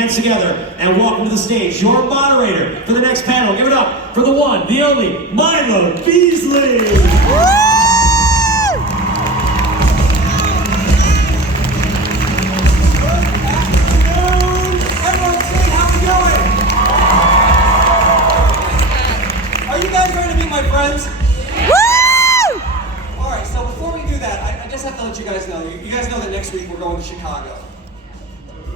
hands together and welcome to the stage your moderator for the next panel. Give it up for the one, the only, Milo Beasley. My friends? Woo! Alright, so before we do that, I just have to let you guys know. You guys know that next week we're going to Chicago.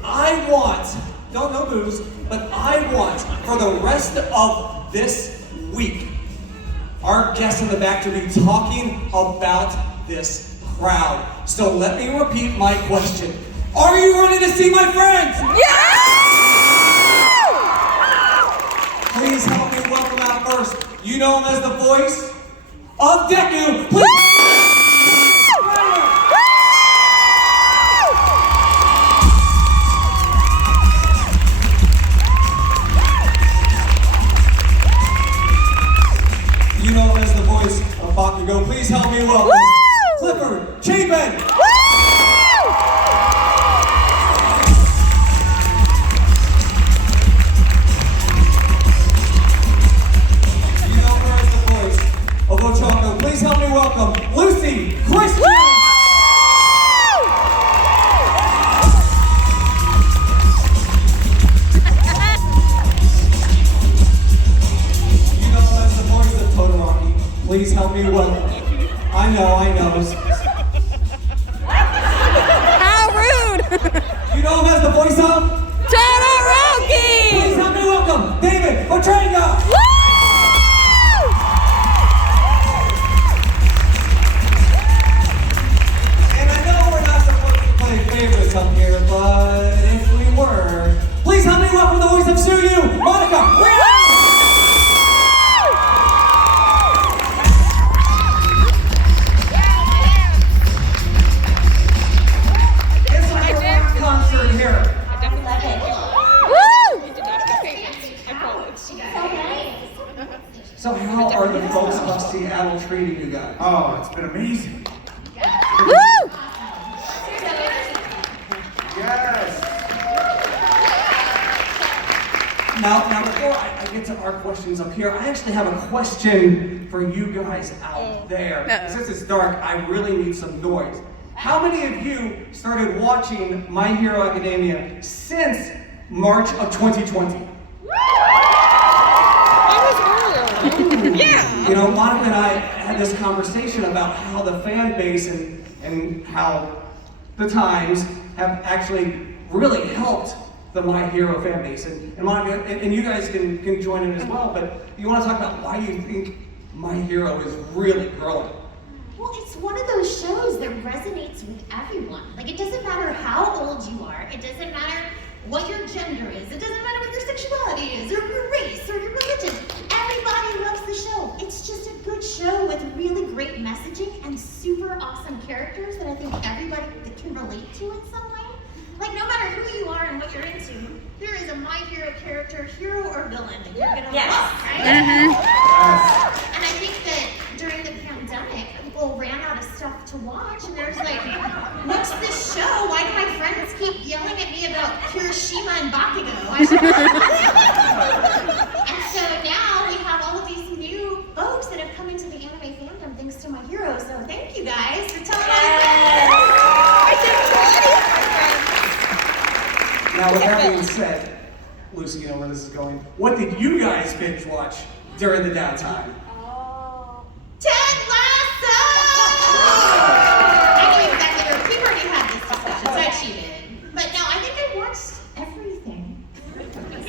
I want, no booze, but I want for the rest of this week, our guests in the back to be talking about this crowd. So let me repeat my question. Are you ready to see my friends? Yeah! Please help me welcome out first. You know him as the voice of Deku. Please. You know him as the voice of Bakugo. Please help me welcome Clifford Chapin. Ochako, please help me welcome Lucy Christian. You know that's the voice of Todoroki. Please help me welcome. I know. How rude! You know him as the voice of Todoroki! Please help me welcome David Petrenga. Favorites up here, but if we were, please help me welcome the voice of Suyu, Monica. It's like a rock concert here. So how are the folks of Seattle treating you guys? Oh, it's been amazing. Woo! Yes. Now before I get to our questions up here, I actually have a question for you guys out there. Since it's dark, I really need some noise. How many of you started watching My Hero Academia since March of 2020? Yeah. You know, Monica and I had this conversation about how the fan base and how the Times have actually really helped the My Hero fan base. And Monica, and you guys can join in as well, but you want to talk about why you think My Hero is really growing? Well, it's one of those shows that resonates with everyone. Like, it doesn't matter how old you are, it doesn't matter what your gender is, it doesn't matter what your sexuality is, or your race, or your religion. Everybody loves the show. It's just a good show with really great messaging and super awesome characters that I think everybody can relate to in some way. Like, no matter who you are and what you're into, there is a My Hero character, hero or villain, that you're gonna love, right? And I think that during the pandemic, people ran out of stuff to watch, and there's like, what's this show? Why do my friends keep yelling at me about Kirishima and Bakugo? And so now we have all of these new folks that have come into the anime fandom thanks to My Hero. So thank you guys for telling my friends. Now, with that being said, Lucy, you know where this is going. What did you guys binge watch during the downtime? Ted Lasso! I knew exactly where we already had this discussion, so I cheated. But no, I think I watched everything.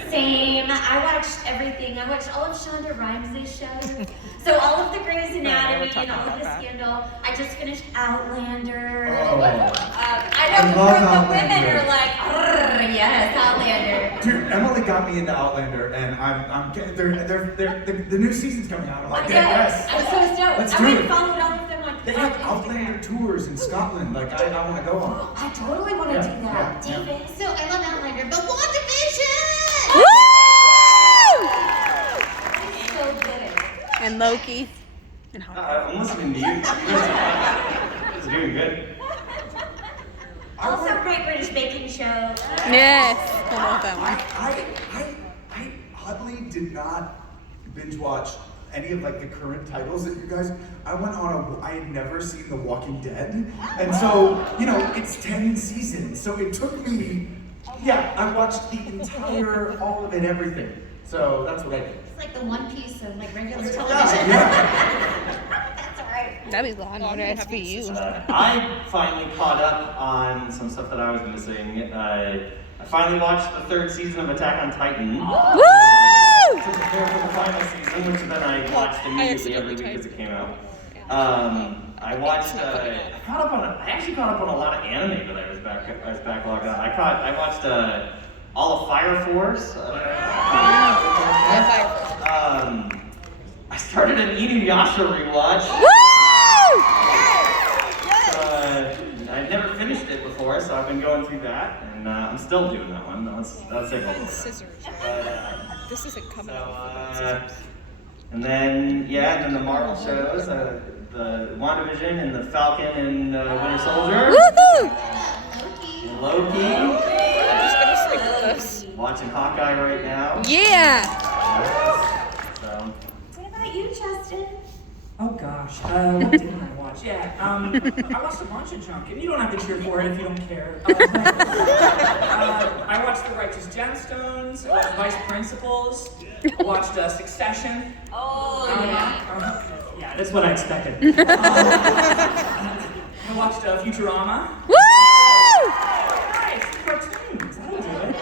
Same. I watched everything. I watched all of Shonda Rhimes' shows. So all of the Grey's Anatomy and all of the Scandal. I just finished Outlander. Oh. I know the women are like, yes, Outlander. Dude, Emily got me into Outlander, and I'm getting the new season's coming out. I'm like, yes. I'm so stoked. Let's I do went it. and followed all of them on They have Outlander tours in Scotland. Like, I want to go on. I totally want to do that. Yeah. David. So I love Outlander, but WandaVision! Woo! I'm so good at it. And Loki. And I'm listening to you. You guys are doing good. I Also, Great British Baking Show. Yes. I love that one. I oddly did not binge watch any of like the current titles that you guys. I had never seen The Walking Dead, and so it's 10 seasons. So it took me. Yeah, I watched the entire, all of it, everything. So that's what I did. It's like the One Piece of like regular television. Yeah. That's alright. That'd be Law and Order SVU. I finally caught up on some stuff that I was missing. I finally watched the 3rd season of Attack on Titan. Woo! To prepare for the final season, which then I watched immediately every week as it came out. I actually caught up on a lot of anime that I was backlogged on. I watched all of Fire Force. I started an Inuyasha rewatch. I'd never finished it before, so I've been going through that, and I'm still doing that one. That's it. Scissors. This isn't coming And then the Marvel shows, the WandaVision and the Falcon and Winter Soldier. Woohoo! Loki. Loki. I'm just gonna stick with this. Watching Hawkeye right now. Yeah! So. What about you, Justin? Oh gosh, what didn't I watch? Yeah, I watched a bunch of junk, and you don't have to cheer for it if you don't care. I watched The Righteous Gemstones, I watched Vice Principals, I watched Succession. Oh, Yeah, that's what I expected. I watched Futurama. Woo! Nice, cartoons, that'll do it.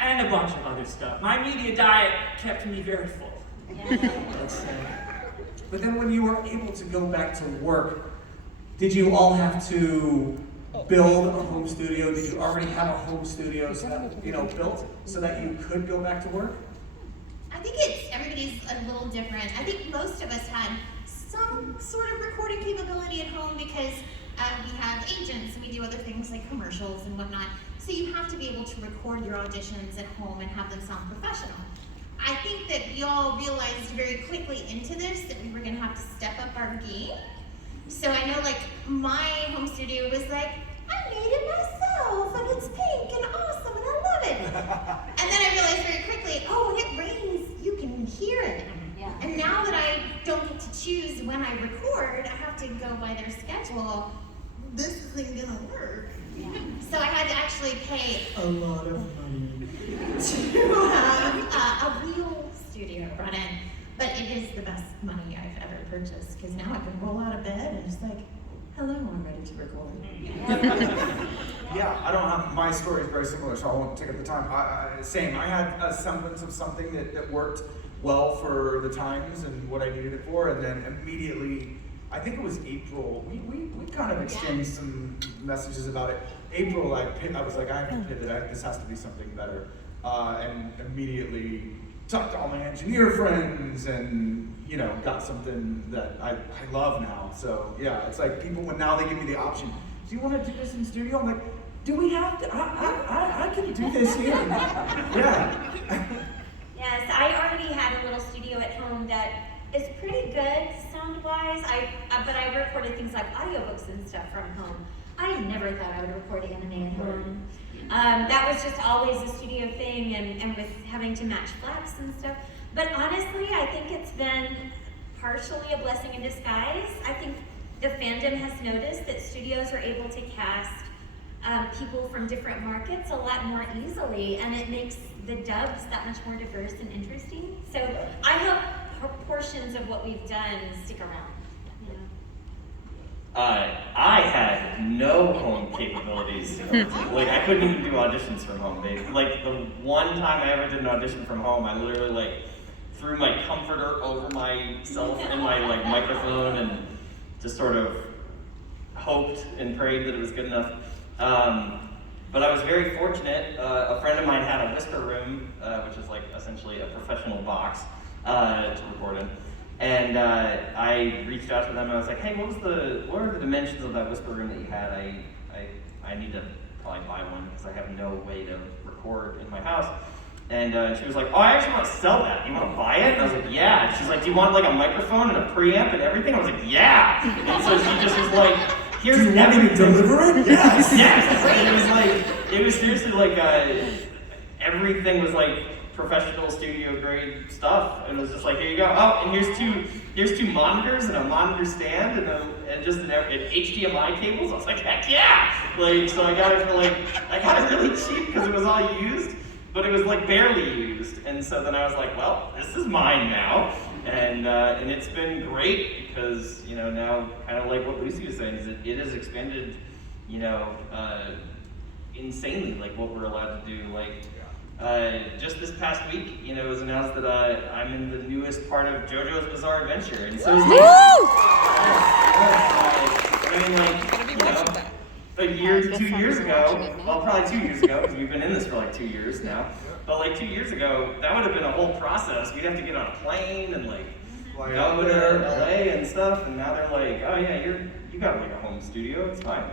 And a bunch of other stuff. My media diet kept me very full. Let's say. But then when you were able to go back to work, did you all have to build a home studio? Did you already have a home studio built so that you could go back to work? I think everybody's a little different. I think most of us had some sort of recording capability at home because we have agents and we do other things like commercials and whatnot. So you have to be able to record your auditions at home and have them sound professional. I think that we all realized very quickly into this that we were gonna have to step up our game. So I know like my home studio was like, I made it myself and it's pink and awesome and I love it. And then I realized very quickly, oh, when it rains, you can hear it. Yeah. And now that I don't get to choose when I record, I have to go by their schedule. This isn't gonna work. Yeah. So I had to actually pay A lot of money. to have a real studio run in. But it is the best money I've ever purchased because now I can roll out of bed and it's like, hello, I'm ready to record. Yeah, I don't have, my story is very similar, so I won't take up the time. Same, I had a semblance of something that worked well for the times and what I needed it for, and then immediately, I think it was April, we kind of exchanged some messages about it. April, I was like, I have to pivot, this has to be something better. And immediately talked to all my engineer friends and, got something that I love now. So yeah, it's like people, when now they give me the option, do you want to do this in studio? I'm like, do we have to? I can do this here. Yeah. Yes, I already had a little studio at home that is pretty good sound-wise. But I recorded things like audiobooks and stuff from home. I never thought I would record anime at home. That was just always a studio thing, and with having to match flaps and stuff. But honestly, I think it's been partially a blessing in disguise. I think the fandom has noticed that studios are able to cast people from different markets a lot more easily, and it makes the dubs that much more diverse and interesting. So I hope portions of what we've done stick around. I had no home capabilities. Like, I couldn't even do auditions from home. Like, the one time I ever did an audition from home, I literally, threw my comforter over myself and my, microphone and just sort of hoped and prayed that it was good enough. But I was very fortunate. A friend of mine had a whisper room, which is, essentially a professional box to record in. And I reached out to them and I was like, hey, what are the dimensions of that whisper room that you had? I need to probably buy one because I have no way to record in my house. And she was like, oh, I actually want to sell that. You want to buy it? And I was like, yeah. And she's like, do you want a microphone and a preamp and everything? I was like, yeah. And so she just was here's Do you want me to deliver it? Yes. Yes. It was seriously like everything was like professional studio grade stuff, and it was just like, here you go. Oh, and here's two monitors and a monitor stand and just an HDMI cables. I was like, heck yeah! Like, so I got it really cheap because it was all used, but it was like barely used. And so then I was like, well, this is mine now, and it's been great because now kind of like what Lucy was saying is it has expanded, insanely like what we're allowed to do. Like just this past week, it was announced that I'm in the newest part of JoJo's Bizarre Adventure, and so is Dave. A year to 2 years ago, well, probably 2 years ago, because we've been in this for like 2 years now. But like 2 years ago, that would have been a whole process. We'd have to get on a plane and like go to LA and stuff. And now they're like, oh yeah, you got like a home studio. It's fine.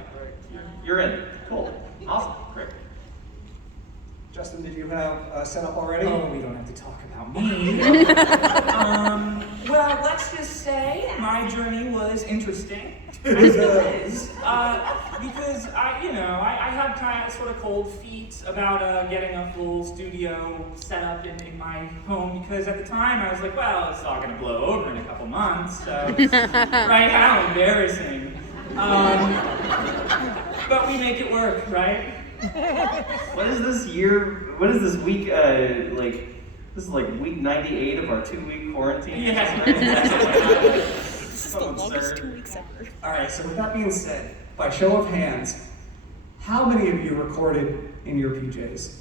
You're in. Cool. Awesome. Great. Justin, did you have a setup already? Oh, we don't have to talk about me. Well, let's just say my journey was interesting. As it is, because I had kind of sort of cold feet about getting a full studio set up in my home, because at the time I was like, well, it's all gonna blow over in a couple months, so right? How embarrassing. But we make it work, right? What is this year? What is this week? This is like week 98 of our 2-week quarantine. Yeah. This is the longest 2 weeks ever. All right, so with that being said, by show of hands, how many of you recorded in your PJs?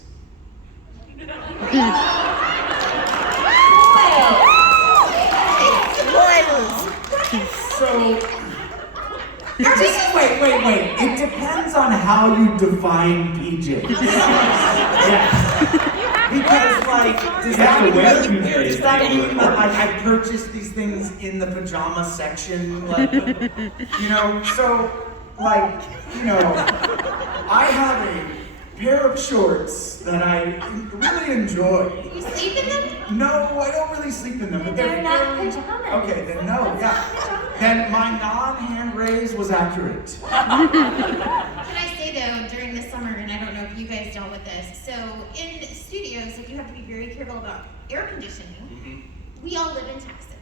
So, wait. It depends on how you define PJs. Yeah. Because, does that mean that I purchased these things in the pajama section? I have a pair of shorts that I really enjoy. You sleep in them? No, I don't really sleep in them. But They're not very- pajamas. Okay, then no, That's yeah. not pajamas. Then my non-hand raise was accurate. Can I say though, during the summer, and I don't know if you guys dealt with this, so in studios, like, you have to be very careful about air conditioning. We all live in Texas.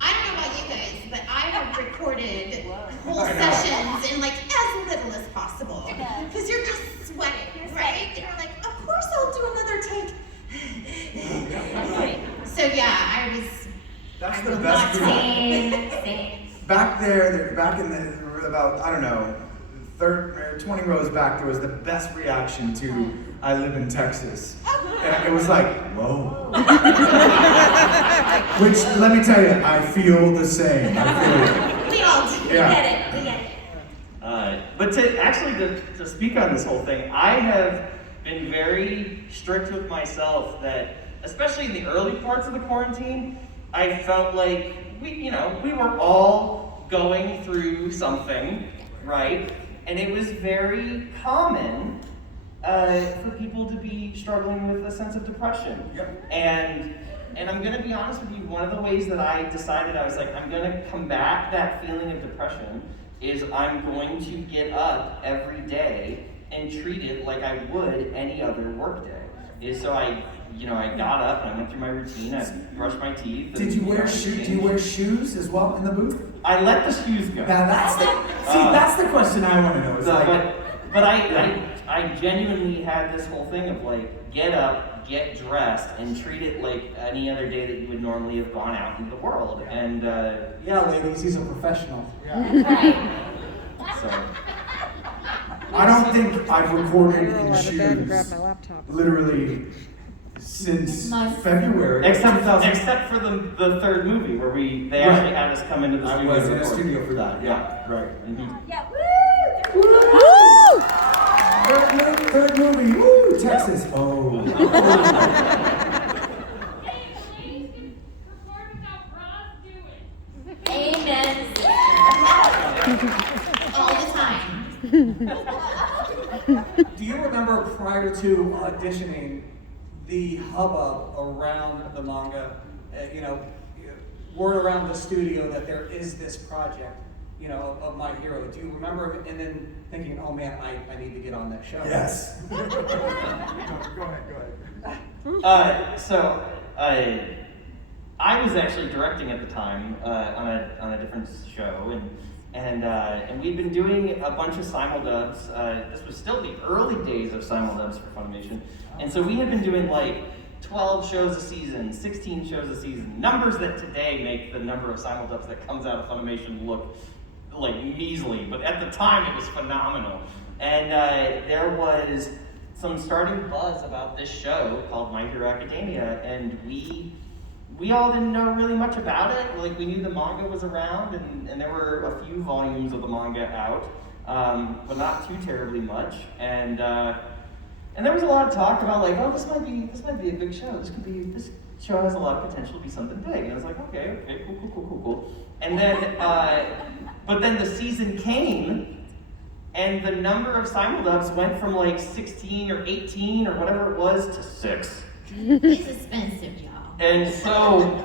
I don't know about you guys, but I have recorded whole sessions in like as little as possible. Because you're just sweating, right? And you're like, of course I'll do another take. So yeah, I That's the will best not feeling. Same. Back in the, about, I don't know, 20 rows back, there was the best reaction to I live in Texas. And it was like, whoa. Which, let me tell you, I feel the same. I feel it. We all do. Yeah. We get it. But to speak on this whole thing, I have been very strict with myself that, especially in the early parts of the quarantine, I felt like we were all going through something, right? And it was very common for people to be struggling with a sense of depression. Yep. And I'm gonna be honest with you, one of the ways that I decided I was like, I'm gonna combat that feeling of depression is I'm going to get up every day and treat it like I would any other work day. Is so I got up and I went through my routine, I brushed my teeth. Did you wear shoes? Do you wear shoes as well in the booth? I let the shoes go. Now that's the question I want to know. Is But I genuinely had this whole thing of like, get up, get dressed, and treat it like any other day that you would normally have gone out into the world. And Yeah, ladies, he's a professional. so I don't think I've recorded in Roll out of bed and grab shoes my laptop. literally since Months. February. except 2000. for the third movie where they actually had us come into the I studio. was to in a record. studio for that. Yeah, right. Mhm. Yeah. Woo! Third movie. Woo, Texas. Oh. Amen. all the time. Do you remember prior to auditioning the hubbub around the manga? Word around the studio that there is this project. of My Hero? Do you remember him and then thinking, oh man, I need to get on that show? Yes. Go ahead. So I was actually directing at the time on a different show, and we'd been doing a bunch of simuldubs. This was still the early days of simuldubs for Funimation, and so we had been doing like 12 shows a season, 16 shows a season, numbers that today make the number of simuldubs that comes out of Funimation look like measly, but at the time it was phenomenal. And there was some starting buzz about this show called My Hero Academia, and we all didn't know really much about it. Like, we knew the manga was around, and there were a few volumes of the manga out, but not too terribly much. And there was a lot of talk about like, oh, this might be a big show. This show has a lot of potential to be something big. And I was like, okay, cool. And then, but then the season came, and the number of simuldubs went from like 16 or 18 or whatever it was to 6. It's expensive, y'all. And so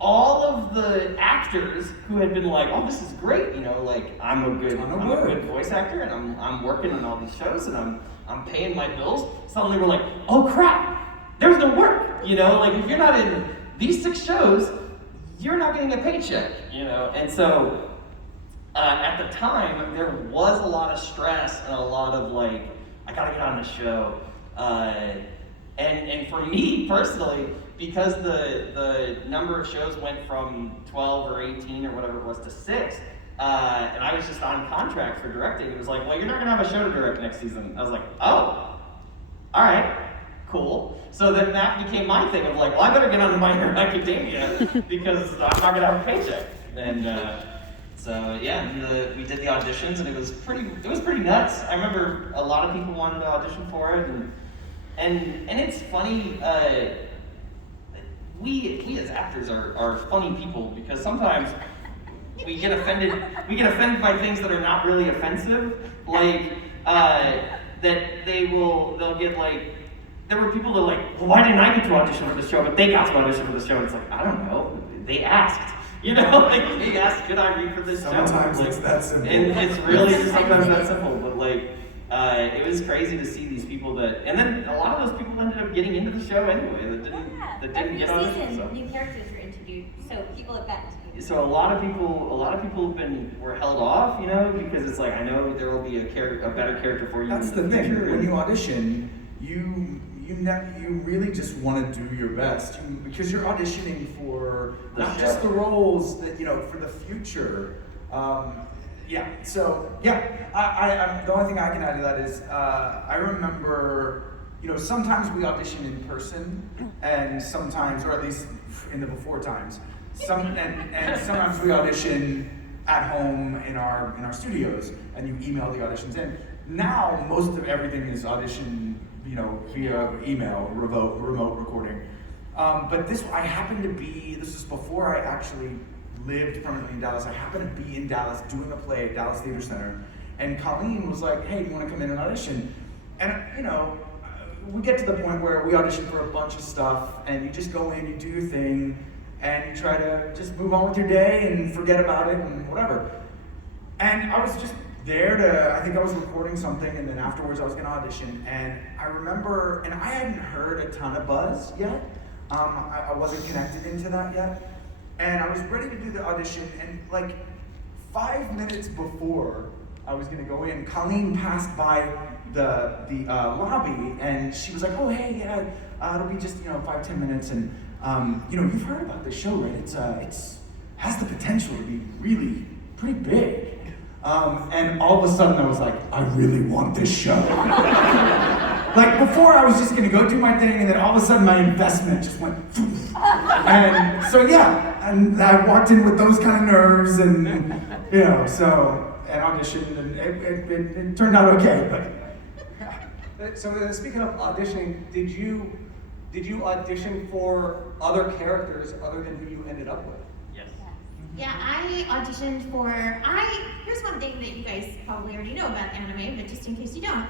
all of the actors who had been like, oh, this is great, like I'm a good voice actor, and I'm working on all these shows, and I'm paying my bills, suddenly we're like, oh crap, there's no work, like if you're not in these 6 shows, you're not getting a paycheck, and so at the time, there was a lot of stress and a lot of like, I gotta get on the show. And for me personally, because the number of shows went from 12 or 18 or whatever it was to 6, and I was just on contract for directing, it was like, well, you're not gonna have a show to direct next season. I was like, oh, all right, cool. So then that became my thing of like, well, I better get on My Hero Academia because I'm not gonna have a paycheck. And so yeah, we did the auditions, and it was pretty nuts. I remember a lot of people wanted to audition for it, and it's funny. We as actors are funny people, because sometimes we get offended by things that are not really offensive, like that they'll get like. There were people that were like, well, why didn't I get to audition for the show, but they got to audition for the show? And it's like, I don't know, they asked. Like they asked, could I read for this show? Sometimes it's that simple. And it's really sometimes that simple, but like, it was crazy to see these people and then a lot of those people ended up getting into the show anyway, that didn't get auditioned. Every season, So. new characters were introduced, so people have gotten to be. So a lot of people were held off, because it's like, I know there will be a better character for you. That's in the future. thing. When you audition, you really just want to do your best, because you're auditioning for not just the roles that for the future. So I the only thing I can add to that is I remember sometimes we audition in person, and sometimes, or at least in the before times, and sometimes we audition at home in our studios, and you email the auditions in. Now most of everything is audition via email, remote recording. But this is before I actually lived permanently in Dallas. I happened to be in Dallas doing a play at Dallas Theater Center, and Colleen was like, hey, do you want to come in and audition? And we get to the point where we audition for a bunch of stuff, and you just go in, you do your thing, and you try to just move on with your day and forget about it and whatever. And I was just there I think I was recording something, and then afterwards I was gonna audition, and I remember, and I hadn't heard a ton of buzz yet. I wasn't connected into that yet. And I was ready to do the audition, and like 5 minutes before I was gonna go in, Colleen passed by the lobby, and she was like, oh hey, yeah, it'll be just 5-10 minutes, and you've heard about this show, right? It's has the potential to be really pretty big. And all of a sudden I was like, I really want this show. Like before I was just gonna go do my thing, and then all of a sudden my investment just went poof. And so and I walked in with those kind of nerves, and and auditioned, and it turned out okay. But So speaking of auditioning, did you audition for other characters other than who you ended up with? Yes. Yeah, I auditioned for, here's one thing that you guys probably already know about anime, but just in case you don't,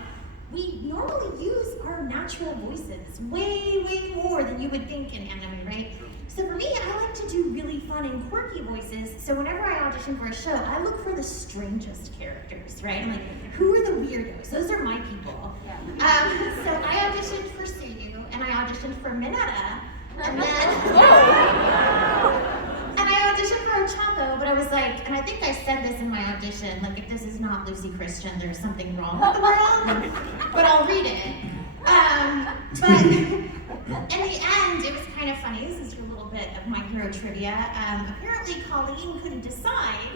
we normally use our natural voices way, way more than you would think in anime, right? So for me, I like to do really fun and quirky voices. So whenever I audition for a show, I look for the strangest characters, right? I'm like, who are the weirdos? Those are my people. So I auditioned for Suyu, and I auditioned for Mineta, and I auditioned for Ochako, but I was like, and I think I said this in my audition, like, if this is not Lucy Christian, there's something wrong with the world, but I'll read it. But in the end, it was kind of funny. This is a little bit of my hero trivia. Apparently, Colleen couldn't decide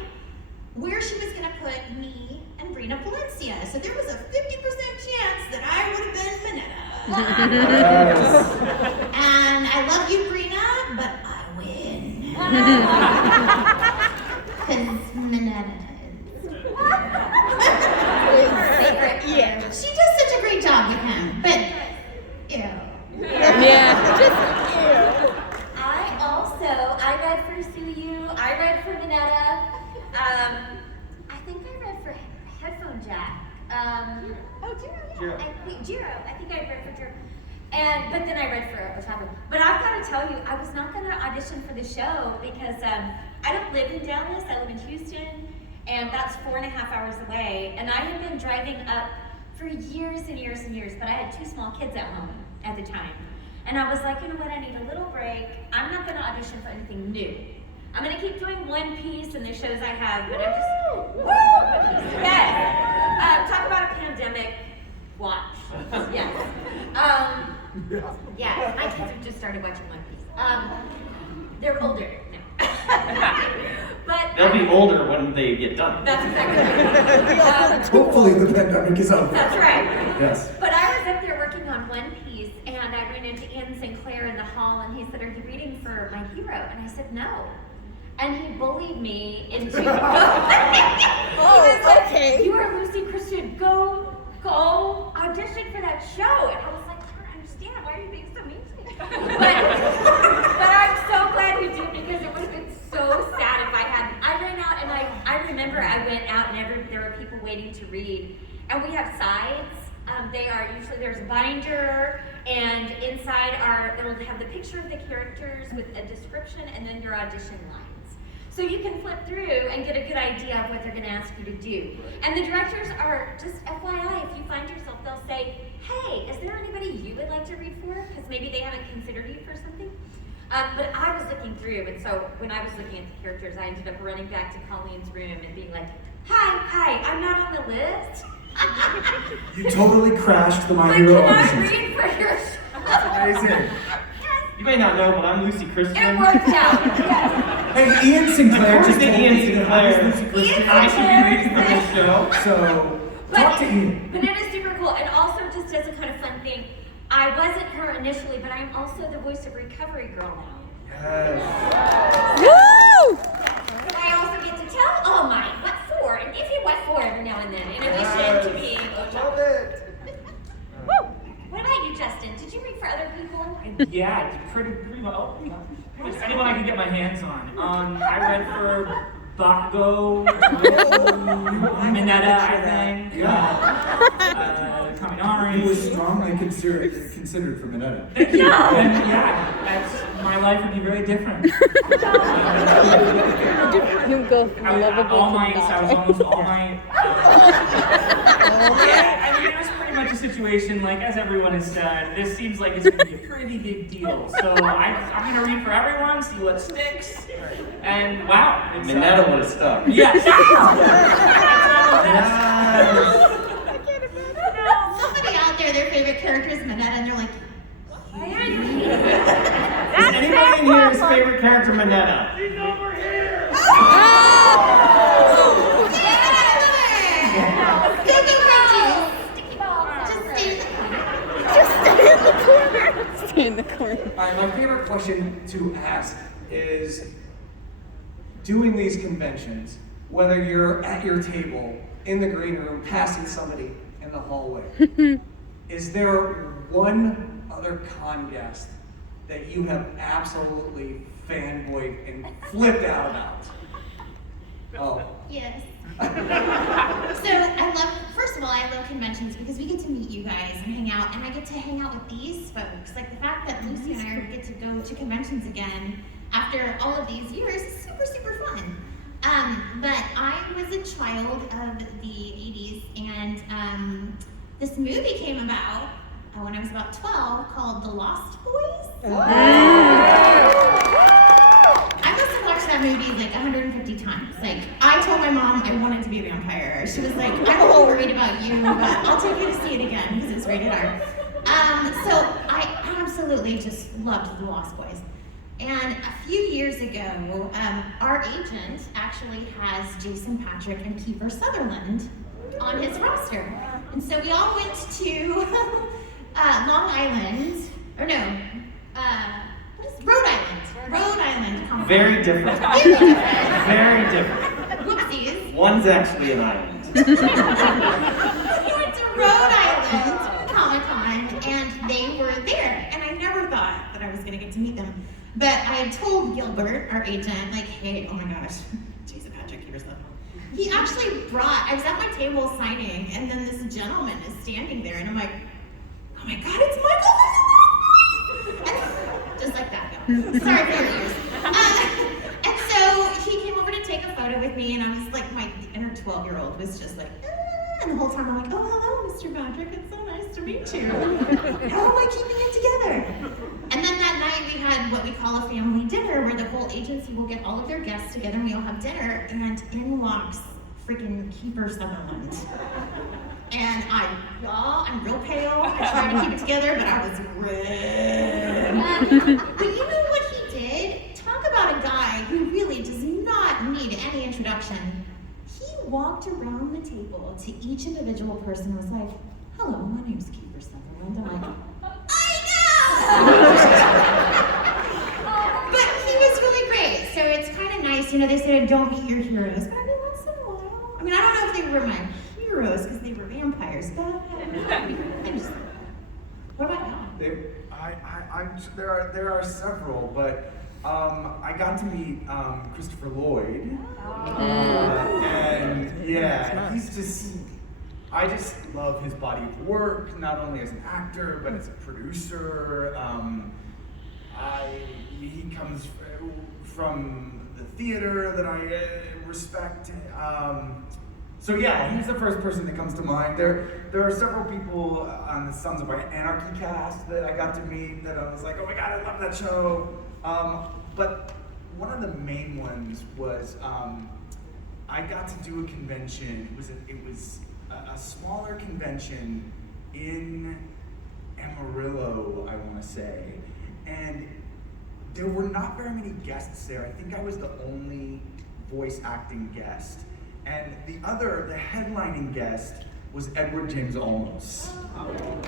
where she was going to put me and Brina Palencia. So there was a 50% chance that I would have been Mineta. And I love you, Brina, but I win. Because Mineta is. Yeah. She does such a great job with him, but ew. Yeah, just ew. I read for Suyu, I read for Mineta. I think I read for Headphone Jack. Jiro. I think I read for Jiro. But then I read for Ochako. But I've got to tell you, I was not going to audition for the show because I don't live in Dallas, I live in Houston, and that's 4.5 hours away. And I had been driving up for years and years and years, but I had 2 small kids at home at the time. And I was like, you know what, I need a little break. I'm not going to audition for anything new. I'm going to keep doing One Piece and the shows I have, but I'm just, One Piece, yes. Talk about a pandemic, watch, yes. Yeah, my kids have just started watching One Piece. They're older now. But They'll be older when they get done. that's exactly right. Hopefully the pandemic is over. That's right. Yes. But I was up there working on One Piece, and I ran into Ian Sinclair in the hall, and he said, "Are you reading for my hero?" And I said, "No." And he bullied me into. Oh, okay. You are Lucy Christian. Go audition for that show. And I was like, I don't understand. Why are you being so mean to me? But I'm so glad you did, because it would have been so sad if I hadn't. I ran out, and I remember I went out, and there were people waiting to read. And we have sides. They are usually, there's a binder, and inside it'll have the picture of the characters with a description and then your audition lines. So you can flip through and get a good idea of what they're gonna ask you to do. And the directors are, just FYI, if you find yourself, they'll say, hey, is there anybody you would like to read for? Because maybe they haven't considered you for something. But I was looking through, and so when I was looking at the characters, I ended up running back to Colleen's room and being like, hi, I'm not on the list. You totally crashed the My But Hero can I audition. read for your show? That's amazing. You may not know, but I'm Lucy It Christian. worked out, yes. Hey, Ian Sinclair Where's just the told Ian me that I was Sinclair? Lucy Christian. I should be reading for this show. So, talk to Ian. But it is super cool. And also, just as a kind of fun thing, I wasn't her initially, but I'm also the voice of Recovery Girl now. Yes. Woo! So I also get to tell All Might what for, and if you what for every now and then, in addition to being Love it. What about you, Justin? Did you read for other people? Yeah, pretty well. Just anyone I can get my hands on. I read for Bakugo, Mineta, I think. Kaminari. He was strongly considered for Mineta. Thank you. And yeah, my life would be very different. You go from I was lovable all to nights. I was not. almost all night. Yeah, I mean, it was pretty much a situation like, as everyone has said, this seems like it's going to be a pretty big deal. So I'm going to read for everyone, see what sticks, and wow. It's, Mineta would have stuck. Yeah. Somebody out there, their favorite character is Mineta, and they're like, Why are you Is anybody in here his favorite character, Mineta? Sticky balls. Just stay in the corner. Stay in the corner. All right, my favorite question to ask is, doing these conventions, whether you're at your table, in the green room, passing somebody in the hallway, is there one other con guest that you have absolutely fanboyed and flipped out about? Oh. Yes. First of all, I love conventions because we get to meet you guys and hang out, and I get to hang out with these folks. Like the fact that Lucy and I get to go to conventions again after all of these years is super, super fun. But I was a child of the 80s, and this movie came about when I was about 12 called The Lost Boys. I must have watched that movie like 150 times. Like, I told my mom I wanted to be a vampire. She was like, I'm a little worried about you, but I'll take you to see it again because it's rated R. So I absolutely just loved The Lost Boys. And a few years ago, our agent actually has Jason Patric and Kiefer Sutherland on his roster. And so we all went to Long Island, or no, Rhode Island. Conference. Very different. Very different. Whoopsies. One's actually an island. We went to Rhode Island Comic-Con, and they were there. And I never thought that I was gonna get to meet them. But I had told Gilbert, our agent, like, hey, oh my gosh, Jason Patric, here's that. He actually I was at my table signing, and then this gentleman is standing there, and I'm like, oh my God, it's Michael! Just like that, no. Sorry for your ears. And so he came over to take a photo with me, and I was like, my inner 12-year-old was just like, and the whole time I'm like, oh, hello, Mr. Patrick, it's so nice to meet you. How am I keeping it together? And then that night we had what we call a family dinner where the whole agency will get all of their guests together and we all have dinner, and in walks freaking Kiefer Sutherland. And I'm real pale. I tried to keep it together, but I was red. But you know what he did? Talk about a guy who really does not need any introduction. He walked around the table to each individual person and was like, hello, my name's Kiefer Sutherland. I'm like, but he was really great, so it's kind of nice. You know, they say don't meet your heroes, but every once in a while. I mean, I don't know if they were my heroes because they were vampires, but what about y'all? There are several, but I got to meet Christopher Lloyd, and yeah, I just love his body of work, not only as an actor, but as a producer. He comes from the theater that I respect. So yeah, he's the first person that comes to mind. There are several people on the Sons of Anarchy cast that I got to meet that I was like, oh my God, I love that show. But one of the main ones was I got to do a convention. It was a smaller convention in Amarillo, I want to say, and there were not very many guests there. I think I was the only voice acting guest, and the headlining guest was Edward James Olmos.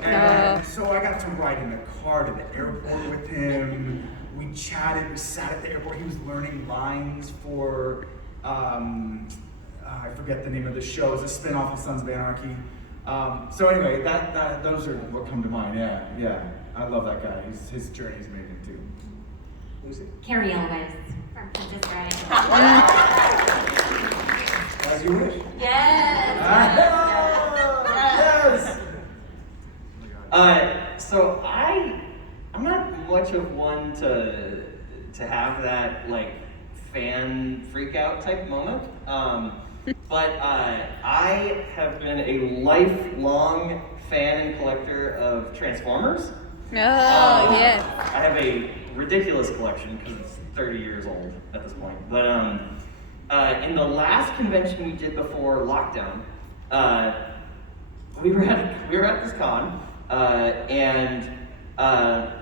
And so I got to ride in the car to the airport with him. We chatted, we sat at the airport. He was learning lines for I forget the name of the show. It's a spin-off of Sons of Anarchy. So anyway, those are what come to mind. Yeah. I love that guy. His journey is amazing too. Lucy? Carrie Elwes from Princess Bride. As you wish. Yes. Yes. So I'm not much of one to have that like fan freak out type moment. But I have been a lifelong fan and collector of Transformers. Yeah. I have a ridiculous collection because it's 30 years old at this point. But in the last convention we did before lockdown, we were at this con, and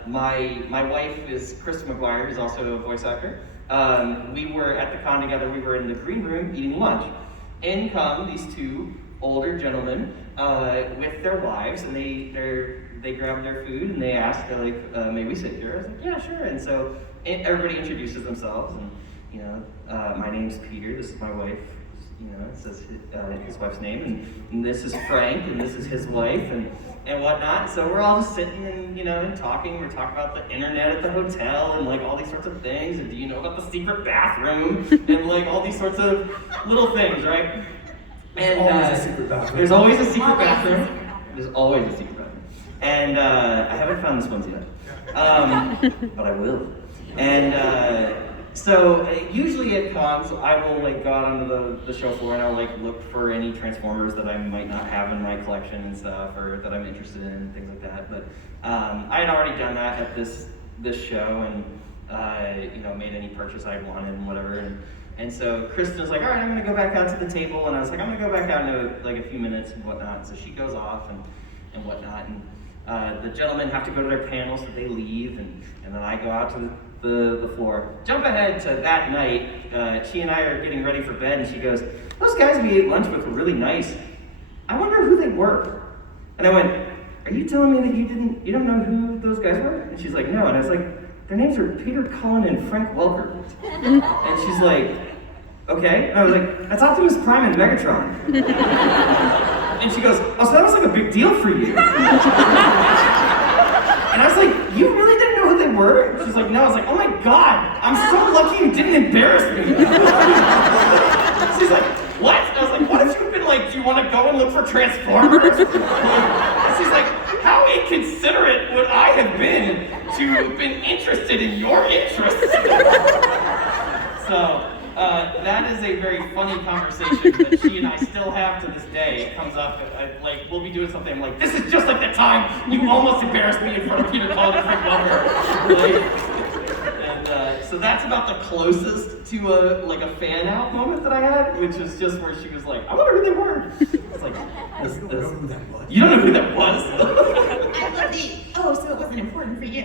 my wife is Krista McGuire, who's also a voice actor. We were at the con together. We were in the green room eating lunch. In come these two older gentlemen with their wives, and they grabbed their food and they asked, they're like, may we sit here? I was like, yeah, sure. And so everybody introduces themselves, and my name's Peter. This is my wife, it says his wife's name, and this is Frank, and this is his wife, and whatnot. So we're all just sitting and talking. We're talking about the internet at the hotel and like all these sorts of things. And do you know about the secret bathroom and like all these sorts of little things, right? And always a secret bathroom. There's always a secret bathroom. There's always a secret bathroom. And I haven't found this one yet, but I will. And so usually at cons, I will like go out onto the show floor and I'll like look for any Transformers that I might not have in my collection and stuff, or that I'm interested in, things like that. But I had already done that at this show, and made any purchase I wanted and whatever. And so Kristen was like, all right, I'm gonna go back out to the table, and I was like, I'm gonna go back out in like a few minutes and whatnot. So she goes off and whatnot, and the gentlemen have to go to their panel, so they leave, and then I go out to the floor. Jump ahead to that night, she and I are getting ready for bed, and she goes, those guys we ate lunch with were really nice. I wonder who they were. And I went, are you telling me that you don't know who those guys were? And she's like, no. And I was like, their names are Peter Cullen and Frank Welker. And she's like, okay. And I was like, that's Optimus Prime and Megatron. And she goes, oh, so that was like a big deal for you. And I was like, you really didn't know who they were? She's like, no. I was like, oh my God, I'm so lucky you didn't embarrass me. She's like, what? And I was like, what if you'd been like, do you want to go and look for Transformers? She's like, how inconsiderate would I have been to have been interested in your interests? So, that is a very funny conversation that she and I still have to this day. It comes up, we'll be doing something, I'm like, this is just like the time you almost embarrassed me in front of Peter Cullen and Frank Welker. So that's about the closest to a fan out moment that I had, which was just where she was like, I wonder who they were. It's like, you don't know who that was? I love so it wasn't important for you.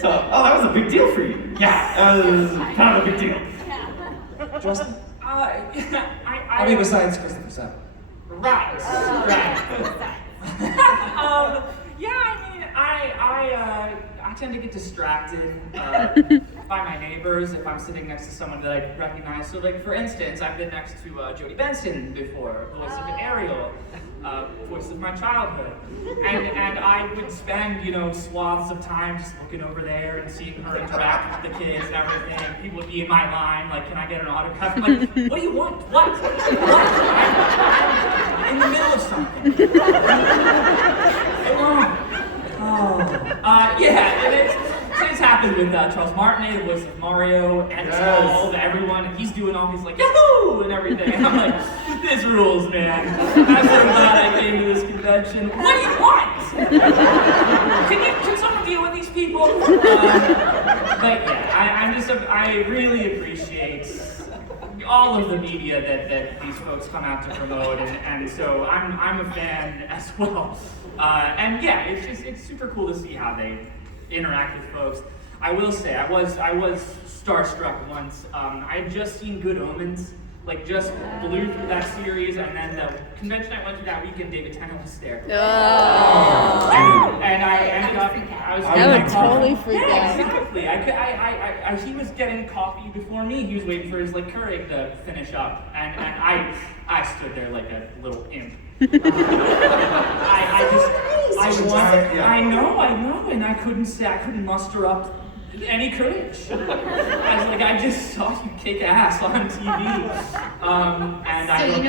So, that was a big deal for you. Yeah, that was kind of a big deal. Justin? I mean, besides Christopher Sapp. Right. I tend to get distracted by my neighbors if I'm sitting next to someone that I recognize. So, like, for instance, I've been next to Jodie Benson before, voice of Ariel, voice of my childhood. And I would spend, swaths of time just looking over there and seeing her interact with the kids and everything. People would be in my line, like, can I get an autograph? I'm like, what do you want? What? I'm in the middle of something. And it's happened with Charles Martinet, the voice of Mario, and all everyone, and he's doing all these like yahoo and everything. And I'm like, this rules, man. I'm so glad I came to this convention. What do you want? Can someone deal with these people? I really appreciate all of the media that these folks come out to promote, and so I'm a fan as well. It's super cool to see how they interact with folks. I will say, I was starstruck once. I had just seen Good Omens, just blew through that series, and then the convention I went to that weekend, David Tennant was there. And I ended up, I would totally freak out. Yeah, exactly. He was getting coffee before me. He was waiting for his Keurig to finish up, and I stood there like a little imp. I know, and I couldn't muster up any courage. I was like, I just saw you kick ass on TV.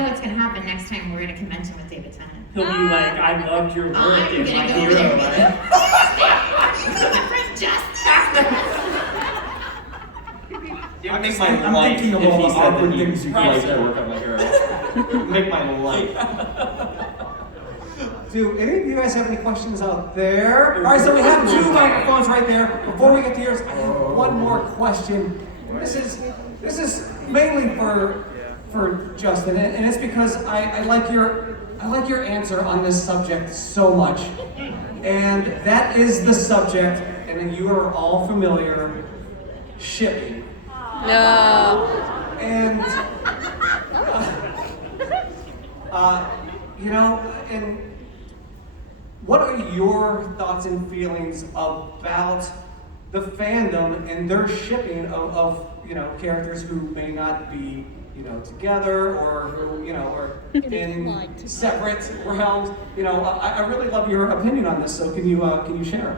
What's gonna happen next time we're at a convention with David Tennant. He'll be like, I loved your work I'm and my gonna go hero. over there and be like, my friend Justin. It would make my I'm life thinking of if all he the said that awkward he things you liked guys to work on my hero. Make my life. Do any of you guys have any questions out there? All right, so we have two microphones right there. Before we get to yours, I have one more question. This is mainly for Justin, and it's because I like your answer on this subject so much, and that is the subject, and you are all familiar, shipping. No. And and what are your thoughts and feelings about the fandom and their shipping of characters who may not be together or who, are in separate realms. I really love your opinion on this. So can you share?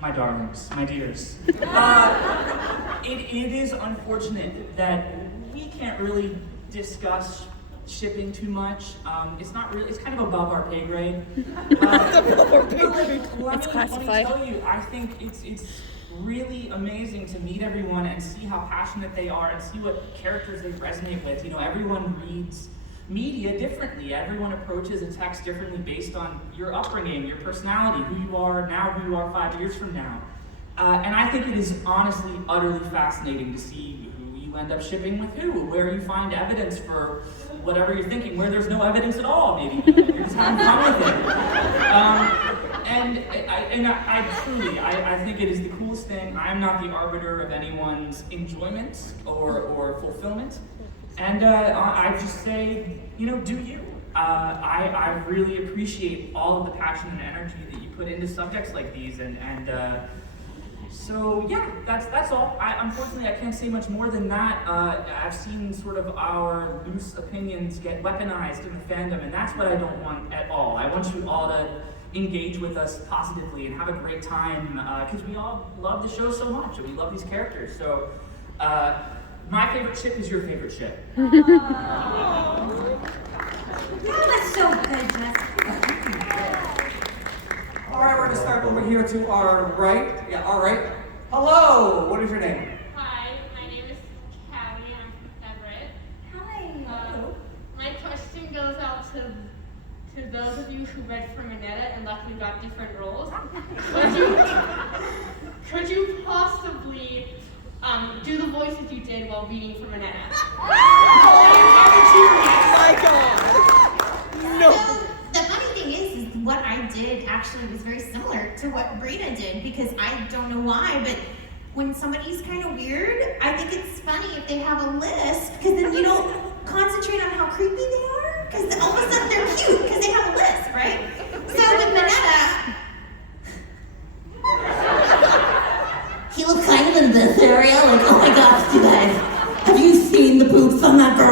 My darlings, my dears. It is unfortunate that we can't really discuss shipping too much. It's not really, it's kind of above our pay grade. It's classified. Let me tell you, I think it's really amazing to meet everyone and see how passionate they are and see what characters they resonate with. Everyone reads media differently. Everyone approaches a text differently based on your upbringing, your personality, who you are now, who you are 5 years from now. And I think it is honestly utterly fascinating to see who you end up shipping with who, where you find evidence for whatever you're thinking, where there's no evidence at all, maybe. You're just having fun with it. I truly think it is the coolest thing. I am not the arbiter of anyone's enjoyment or fulfillment. And I just say, do you. I really appreciate all of the passion and energy that you put into subjects like these, so yeah, that's all. Unfortunately, I can't say much more than that. I've seen sort of our loose opinions get weaponized in the fandom, and that's what I don't want at all. I want you all to engage with us positively and have a great time, because we all love the show so much, and we love these characters. So, my favorite ship is your favorite ship. That was so good, Jessica. All right, we're gonna start over here to our right. Yeah, all right. Hello, what is your name? Hi, my name is Callie. I'm from Everett. Hi. My question goes out to those of you who read for Minetta and luckily got different roles. Could you possibly do the voices you did while reading for Minetta? So, the funny thing is what I did actually was very similar to what Brina did, because I don't know why, but when somebody's kind of weird, I think it's funny if they have a list, because then you don't concentrate on how creepy they are, because all of a sudden they're cute, because they have a list, right? So with Minetta, he looked kind of in this area, like, oh my gosh, you guys, have you seen the boobs on that girl?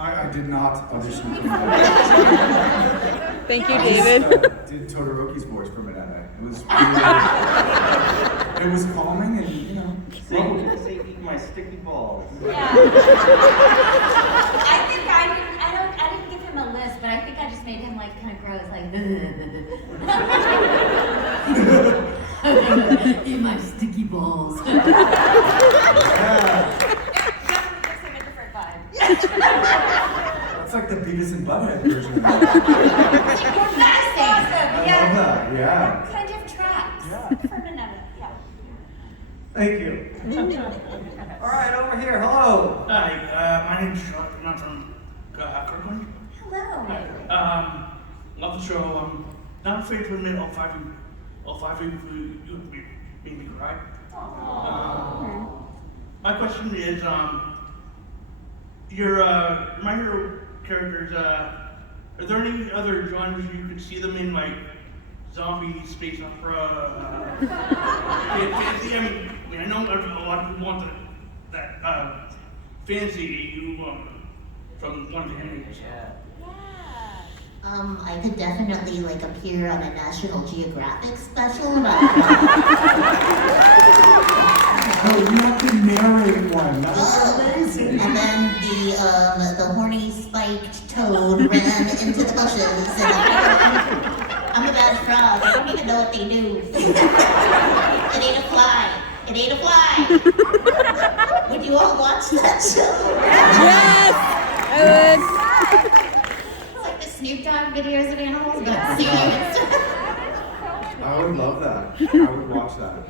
I did not audition. Thank you, David. I did Todoroki's voice for Minetta. It was really, it was calming and Say eat my sticky balls. Yeah. I think I didn't give him a list, but I think I just made him like kind of gross, like eat my sticky balls. It's like the Beavis and Butthead version of that. I love that, yeah. Kind of tracks for Minetta, yeah. Thank you. All right, over here. Hello. Hi, my name's Sean. I'm from Kirkland. Hello. Love the show. I'm not afraid to admit all five of you made me cry. My question is, your My Hero characters, are there any other genres you could see them in, like zombie, space opera, fantasy? I know a lot of people want that fantasy you from one of the animes. I could definitely appear on a National Geographic special about Oh, you have to narrate one. That's amazing. And then the horny spiked toad ran into the bushes, and I'm a bad frog. I don't even know what they do. It ate a fly. It ate a fly. Would you all watch that show? Yes! I would. It's like the Snoop Dogg videos of animals, but serious. I would love that. I would watch that.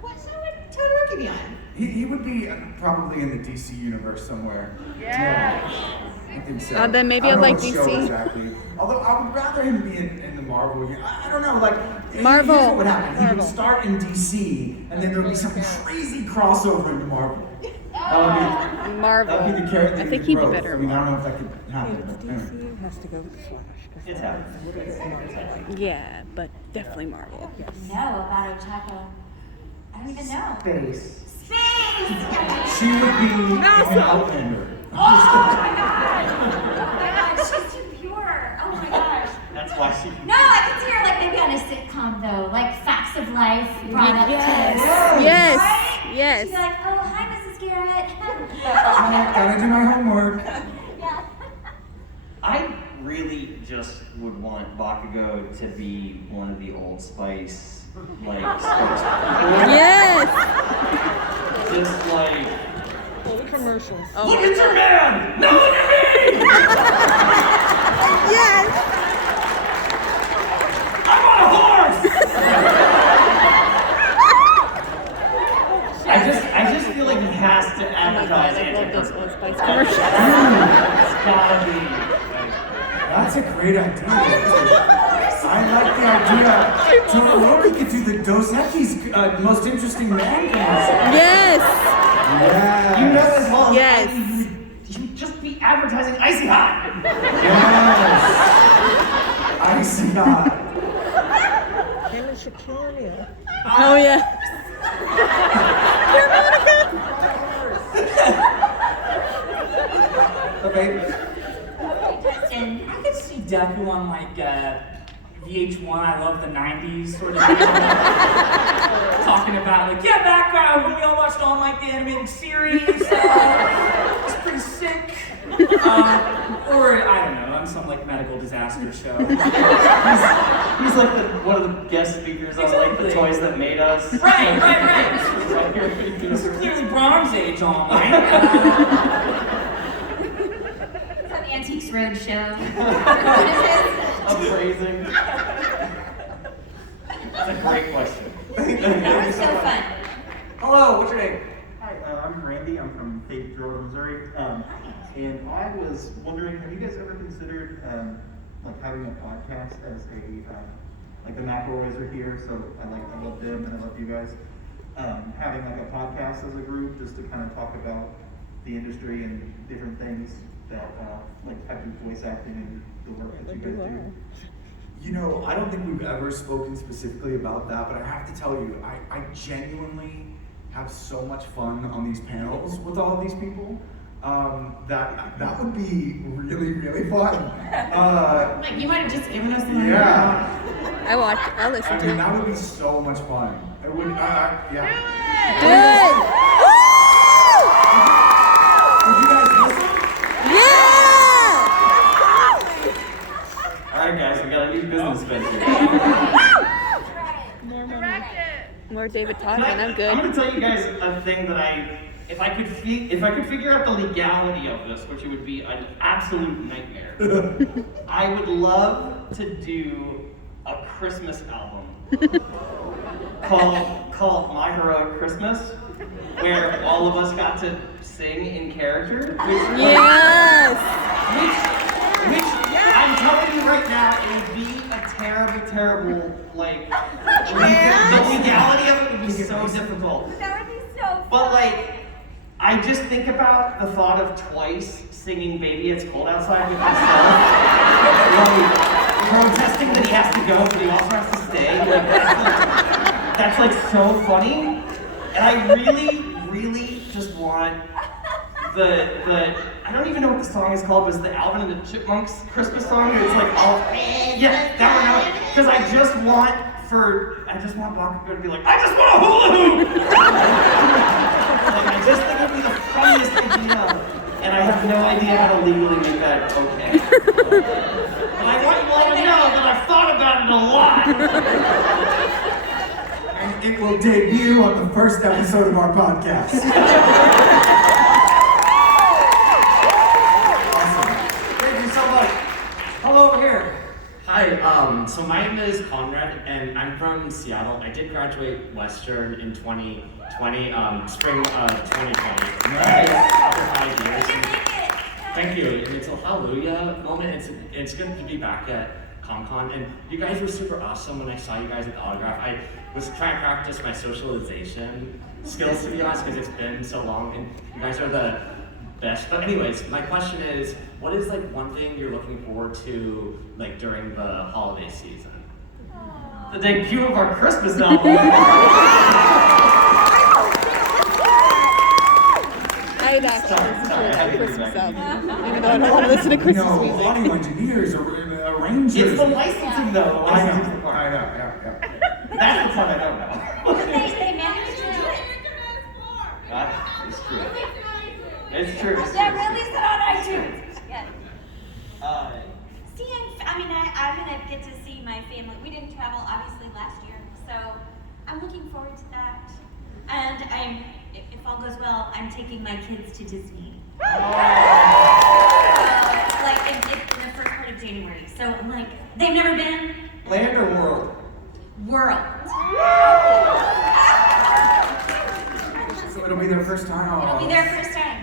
What show would Todoroki be on? He would be probably in the DC universe somewhere. Yeah. I think so. Then maybe I don't I'd know like what show DC. Exactly. Although I would rather him be in the Marvel. I don't know, Marvel. Here's what would happen. He Marvel. would start in DC, and then there would be some crazy crossover into Marvel. Marvel. That would be the carrot that I think you he'd be broke. better. I mean, I don't know if that could happen. But anyway. has to go with Flash. It's happening. Yeah, but definitely Marvel. No, about Ochako. I don't even know. Space. Space! She would be an Outlander. Oh my god! Oh my god, she's too pure. Oh my gosh. That's why she. No, I could see her like maybe on a sitcom though, like Facts of Life brought up to Yes. right? Yes. She'd be like, oh hi Mrs. Garrett. Gotta do my homework. Yeah. I really just would want Bakugo to be one of the Old Spice, like, spokespeople. Yes. Just like, Commercials. Oh look my at your man! Now look at me! Yes. I'm on a horse! I just feel like he has to Oh my advertise god, I love those anti-commercial. Old Spice commercials. It's gotta be. That's a great idea. I like the idea. Totally could do the Dos Equis most interesting man commercial. Yes. Yeah. You know as well as Yes. I do, you would just be advertising Icy Hot. Yes. Icy hot. Him and Shaquille O'Neal. Oh yeah. Okay. Justin. I could see Deku on like VH1, I love the 90s sort of talking about like, yeah, back when we all watched all like the animated series, it's pretty sick. Or I don't know, on some like medical disaster show. He's like one of the guest speakers on like the Exactly. Toys That Made Us. Right. Right here. This is clearly Bronze Age online. It's on the Antiques Roadshow. What is it? Appraising. That's a great question. That was so fun. Hello, what's your name? Hi, I'm Randy. I'm from Faith, Georgia, Missouri. And I was wondering, have you guys ever considered like having a podcast as a like the McElroys are here, so I love them and I love you guys. Having like a podcast as a group just to kind of talk about the industry and different things that like have you voice acting and the work that you guys do. You know, I don't think we've ever spoken specifically about that, but I have to tell you, I genuinely have so much fun on these panels with all of these people. That would be really, really fun. Like, you might have just given us some. Yeah. I'll listen I to mean, it. that would be so much fun. It would, yeah. Good. Would you guys listen? Yeah. Alright guys, we got a new business venture. More David Todd, Can and I'm I'm good. gonna tell you guys a thing that if I could figure out the legality of this, which it would be an absolute nightmare, I would love to do a Christmas album called My Heroic Christmas, where all of us got to sing in character. Yes. Which I'm telling you right now, it would be a terrible, like, the legality of it would be so difficult. That would be so fun. But like, I just think about the thought of Twice singing Baby It's Cold Outside with himself. Like, protesting that he has to go, but he also has to stay. Like, that's like so funny. And I really just want the I don't even know what the song is called, but it's the Alvin and the Chipmunks Christmas song. It's like that one. Because I just want Bakugo to be like, I just want a hula hoop! Like, I just think it would be the funniest idea. And I have no idea how to legally make that okay. And I want you all to know that I've thought about it a lot. And it will debut on the first episode of our podcast. Thank you so much. Hello over here. Hi, so my name is Conrad, and I'm from Seattle. I did graduate Western in 2020, spring of 2020. After 5 years. Thank you, and it's a hallelujah moment. It's good to be back at Comic-Con, and you guys were super awesome when I saw you guys at the autograph. I was trying to practice my socialization skills, to be honest, because it's been so long, and you guys are the best. But anyways, my question is, what is like one thing you're looking forward to like during the holiday season? The debut of our Christmas album. I'd actually listen to a Christmas album, even though I don't want to listen to Christmas music. Audio engineers or arrangers. It's the licensing though. I know, yeah. That's the part I don't know. They managed to do it. That is true. It's true. Yeah, release it on iTunes. Yeah. Uh, I'm gonna get to see my family. We didn't travel obviously last year, so I'm looking forward to that. And if all goes well, I'm taking my kids to Disney. Like in the first part of January. So I'm like, they've never been. Land or world? World. So it'll be their first time. It'll be their first time.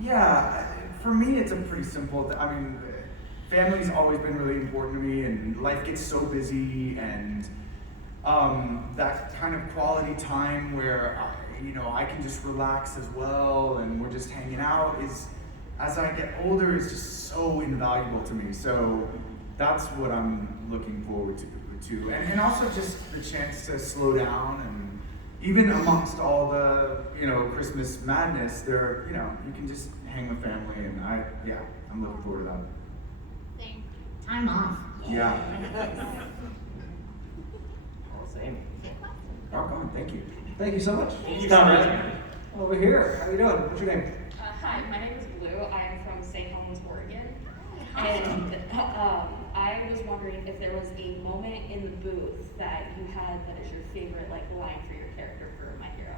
Yeah, for me it's a pretty simple, family's always been really important to me, and life gets so busy, and that kind of quality time where, I can just relax as well, and we're just hanging out as I get older, is just so invaluable to me. So that's what I'm looking forward to. And also just the chance to slow down, and even amongst all the, Christmas madness, there, you can just hang with family, and I'm looking forward to that. Time off. Yeah. Same. Rock on, thank you. Thank you so much. Thank you, Conrad. Over here, how you doing? What's your name? Hi, my name is Blue. I am from St. Helens, Oregon. And I was wondering if there was a moment in the booth that you had that is your favorite line for your character for My Hero.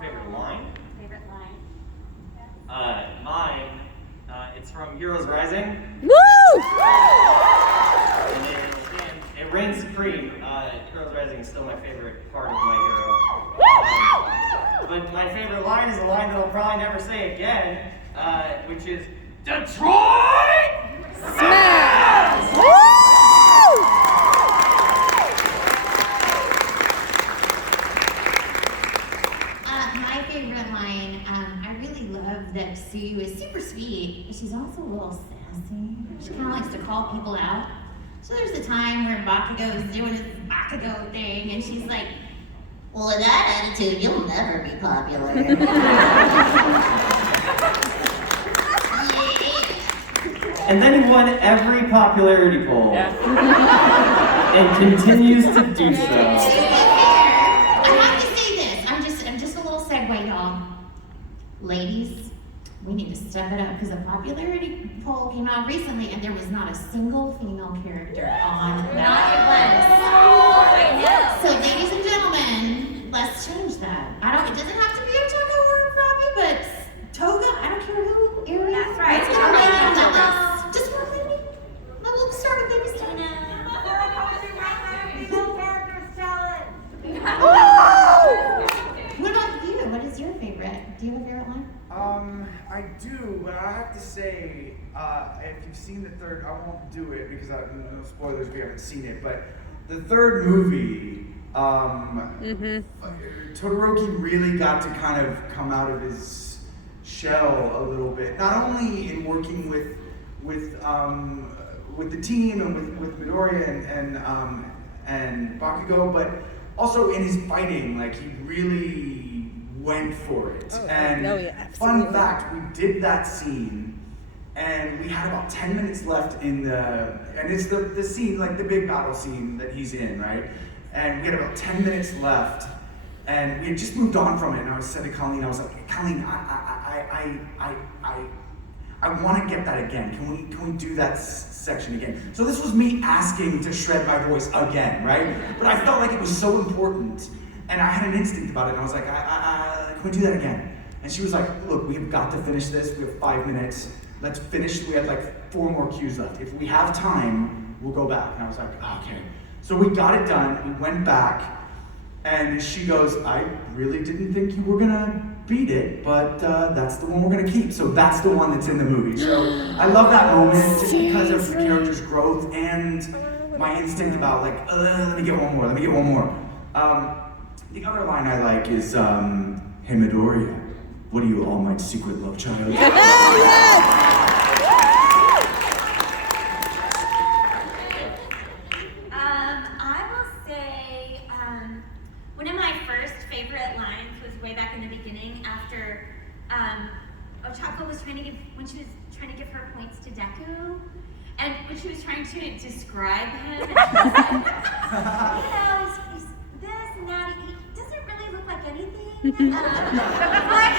Favorite line? Favorite line? Mine, it's from Heroes Rising. Woo! And it reigns supreme. Heroes Rising is still my favorite part of My Hero. But my favorite line is a line that I'll probably never say again, which is Detroit Smash! My favorite line, I really love that Sue is super sweet, but she's also a little sassy. She kind of likes to call people out. So there's a time where Bakugo is doing his Bakugo thing, and she's like, well, with that attitude, you'll never be popular. And then he won every popularity poll. And continues to do so. I have to say this. I'm just a little segue, y'all. Ladies, we need to step it up, because a popularity poll came out recently, and there was not a single female character on that. I know. So, ladies and gentlemen, let's change that. It doesn't have to be a Toga or a Robbie, but Toga, I don't care who, Ariel. That's right. Let's get a lady on that list. Just one lady. We'll start with baby stuff. What about you? What is your favorite? Do you have a favorite line? I do, but I have to say, if you've seen the third, I won't do it because no spoilers if you haven't seen it, but the third movie, Todoroki really got to kind of come out of his shell a little bit, not only in working with the team and with Midoriya and Bakugo, but also in his fighting. Like, he really went for it. Fun fact, we did that scene, and we had about 10 minutes left and it's the scene, like the big battle scene that he's in, right? And we had about 10 minutes left, and we had just moved on from it, and I said to Colleen, I was like, Colleen, I want to get that again. Can we do that section again? So this was me asking to shred my voice again, right? But I felt like it was so important, and I had an instinct about it, and I was like, can we do that again? And she was like, look, we've got to finish this. We have 5 minutes. Let's finish. We had like 4 more cues left. If we have time, we'll go back. And I was like, okay. So we got it done. We went back, and she goes, I really didn't think you were gonna beat it, but that's the one we're gonna keep. So that's the one that's in the movie. So I love that moment just because of the character's growth and my instinct about like, let me get one more. The other line I like is, hey Midoriya, what are you, All Might's secret love child? I will say, one of my first favorite lines was way back in the beginning after Ochako was when she was trying to give her points to Deku, and when she was trying to describe him, and she was like, he's this and that, he doesn't really look like anything. Like,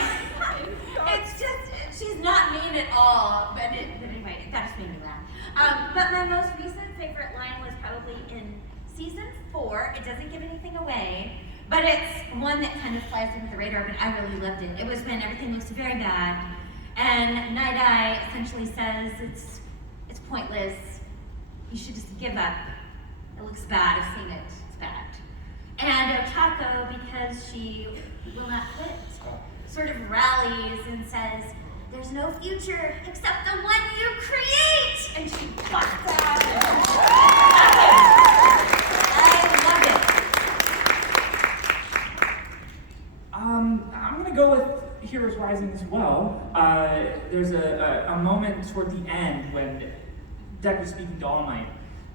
it's just, she's not mean at all, but anyway, that just made me laugh. But my most recent favorite line was probably in season 4. It doesn't give anything away, but it's one that kind of flies under the radar, but I really loved it. It was when everything looks very bad, and Night Eye essentially says it's pointless. You should just give up. It looks bad. I've seen it. It's bad. And Ochako, because she will not quit, sort of rallies and says, there's no future except the one you create! And she busts out. I love it. I'm gonna go with Heroes Rising as well. There's a moment toward the end when Deku's speaking to All Might,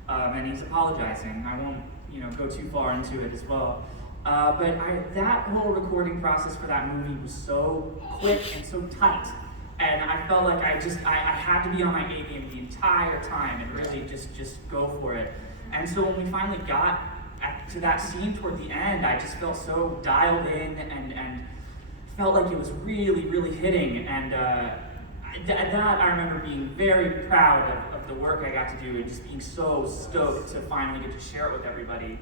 and he's apologizing. I won't, go too far into it as well. But that whole recording process for that movie was so quick and so tight. And I felt like I had to be on my A game the entire time and really just go for it. And so when we finally got to that scene toward the end, I just felt so dialed in and felt like it was really, really hitting. And that I remember being very proud of the work I got to do and just being so stoked to finally get to share it with everybody.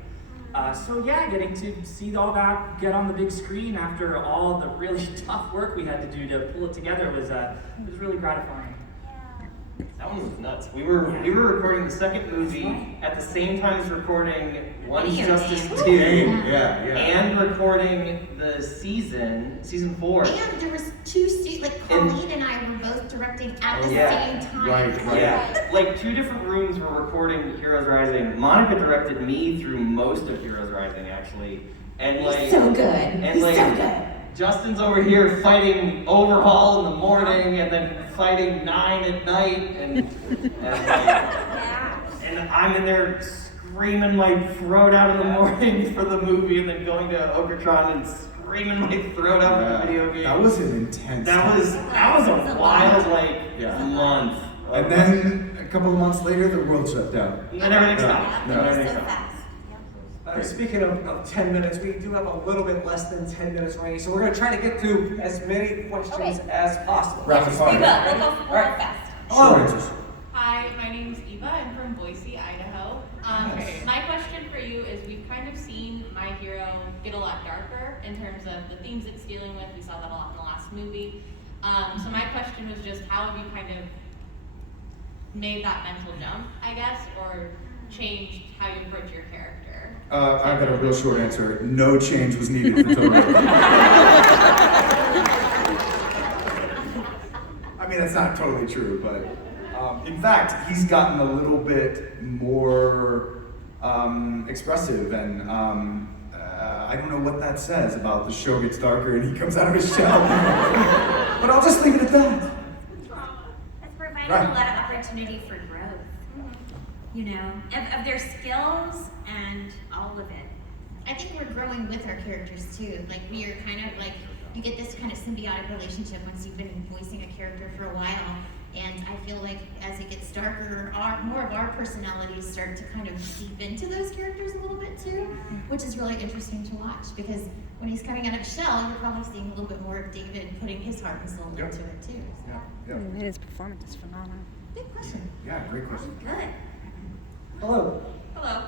So yeah, getting to see all that get on the big screen after all the really tough work we had to do to pull it together was really gratifying. That one was nuts. We were recording the second movie at the same time as recording One's Justice 2. Yeah. And recording the season 4. And there was 2 Colleen and I were both directing at the same time. Right. Yeah, like 2 different rooms were recording Heroes Rising. Monica directed me through most of Heroes Rising, actually. And like, so good. And like, so good. Justin's over here fighting Overhaul in the morning and then fighting 9 at night, and I'm in there screaming my throat out in the morning for the movie, and then going to Okratron and screaming my throat out for the video game. That was an intense. That was a wild month. And then a couple of months later, the world shut down. And then everything stopped. Speaking of 10 minutes, we do have a little bit less than 10 minutes remaining, so we're going to try to get through as many questions as possible. Rapid fire. We'll go fast. Short answers. Hi, my name's Eva. I'm from Boise, Idaho. My question for you is, we've kind of seen My Hero get a lot darker in terms of the themes it's dealing with. We saw that a lot in the last movie. So my question was just, how have you kind of made that mental jump, I guess, or changed how you approach your character? I've got a real short answer. No change was needed for Totoro. I mean, that's not totally true, but in fact, he's gotten a little bit more expressive, and I don't know what that says about the show gets darker and he comes out of his shell. But I'll just leave it at that. It's provided a lot of opportunity for growth, of their skills and all of it. I think we're growing with our characters too. Like, we are kind of like, you get this kind of symbiotic relationship once you've been voicing a character for a while. And I feel like as it gets darker, more of our personalities start to kind of seep into those characters a little bit too, which is really interesting to watch, because when he's coming out of his shell, you're probably seeing a little bit more of David putting his heart and soul into it too. So. His performance is phenomenal. Big question. Yeah, great question. Good. Hello. Hello.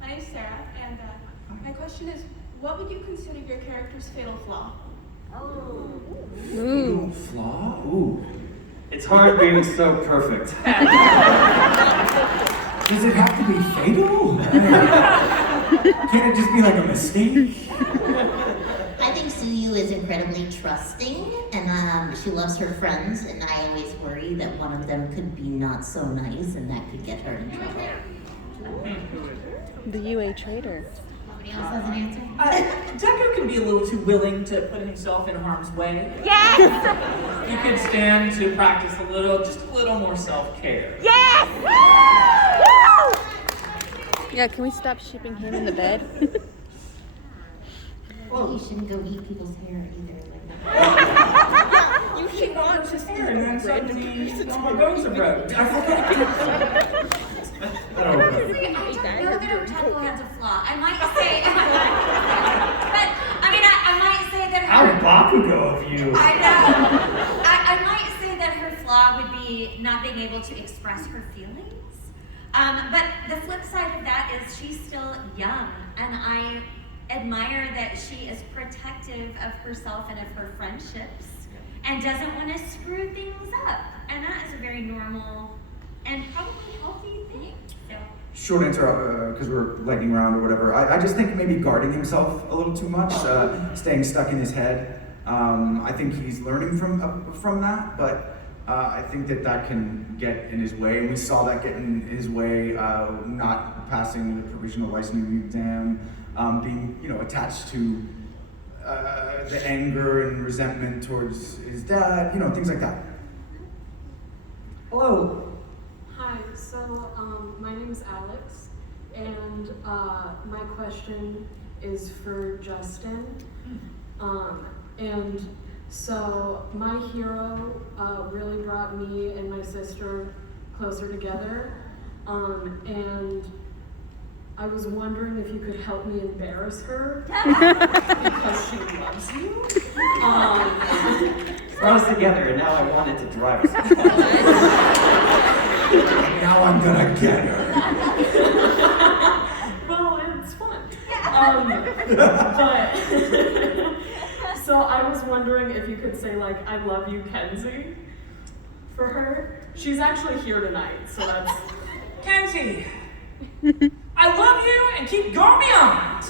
My name's Sarah, and my question is, what would you consider your character's fatal flaw? Fatal flaw? Ooh. It's hard being so perfect. Does it have to be fatal? Can't it just be like a mistake? I think Suyu Yu is incredibly trusting, and she loves her friends, and I always worry that one of them could be not so nice, and that could get her in trouble. The UA traitor. Nobody else has an answer? Deku can be a little too willing to put himself in harm's way. Yes! You could stand to practice just a little more self-care. Yes! Yeah, can we stop shipping him in the bed? Well, you shouldn't go eat people's hair either. You should want his hair, and then suddenly someone goes abroad. Honestly, I don't know that Otaku has a flaw. I might say, but I mean, I might say that How her. Bakugo of you. I know. I might say that her flaw would be not being able to express her feelings. But the flip side of that is she's still young, and I admire that she is protective of herself and of her friendships, and doesn't want to screw things up. And that is a very normal and probably healthy thing. So. Short answer, because we're lightning round or whatever. I just think maybe guarding himself a little too much, staying stuck in his head. I think he's learning from that, but I think that can get in his way, and we saw that get in his way, not passing the provisional licensing exam, being attached to the anger and resentment towards his dad, things like that. Hello. Hi, so my name is Alex, and my question is for Justin. And so my hero really brought me and my sister closer together, and I was wondering if you could help me embarrass her because she loves you. Brought us together, and now I wanted to drive us. Now I'm gonna get her. Well, it's fun. But so I was wondering if you could say like "I love you, Kenzie" for her. She's actually here tonight, so that's. Kenzie, I love you and keep going on.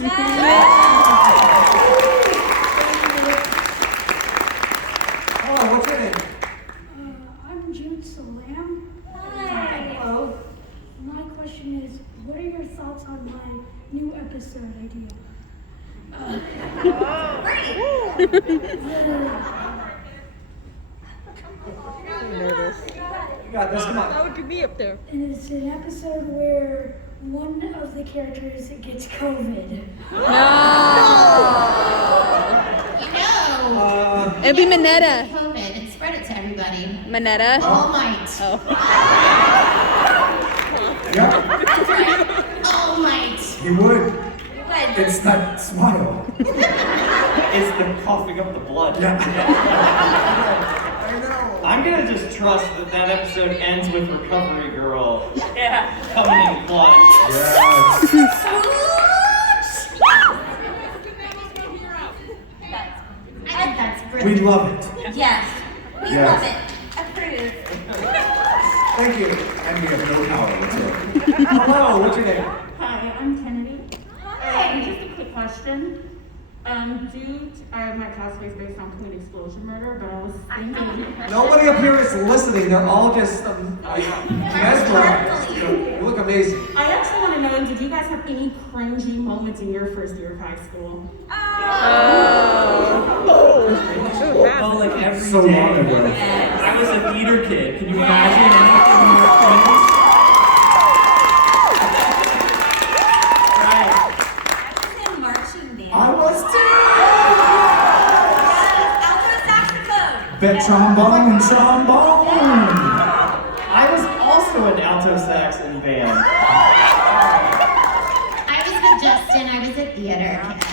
Hello, what's your name? I'm Jude Salam. Hi. Hello. My question is, what are your thoughts on my new episode idea? Nervous. You got this, come on. That would be me up there. And it's an episode where one of the characters gets COVID. It'd be Mineta. COVID and spread it to everybody. Mineta. All Might. Oh. That's right. All Might. He would. It's that smile. It's the coughing up the blood. I'm gonna just trust that episode ends with Recovery Girl coming in clutch. I think that's We brilliant. love it. Yes. We Yes. love it. Approved. Thank you. And we have no power whatsoever. Hello, what's your name? Hi, I'm Kennedy. Hi. Just a quick question. My cosplay is based on Queen Explosion Murder, but I was thinking. Nobody up here is listening. They're all just mesmerized. You look amazing. I actually want to know, did you guys have any cringy moments in your first year of high school? Oh, like every So day. long ago. I was a theater kid. Can you imagine anything more cringe? Right. In marching band. I was too. Alto saxophone. Bet trombone and trombone. I was also an alto sax in band. I was with Justin. I was a theater kid.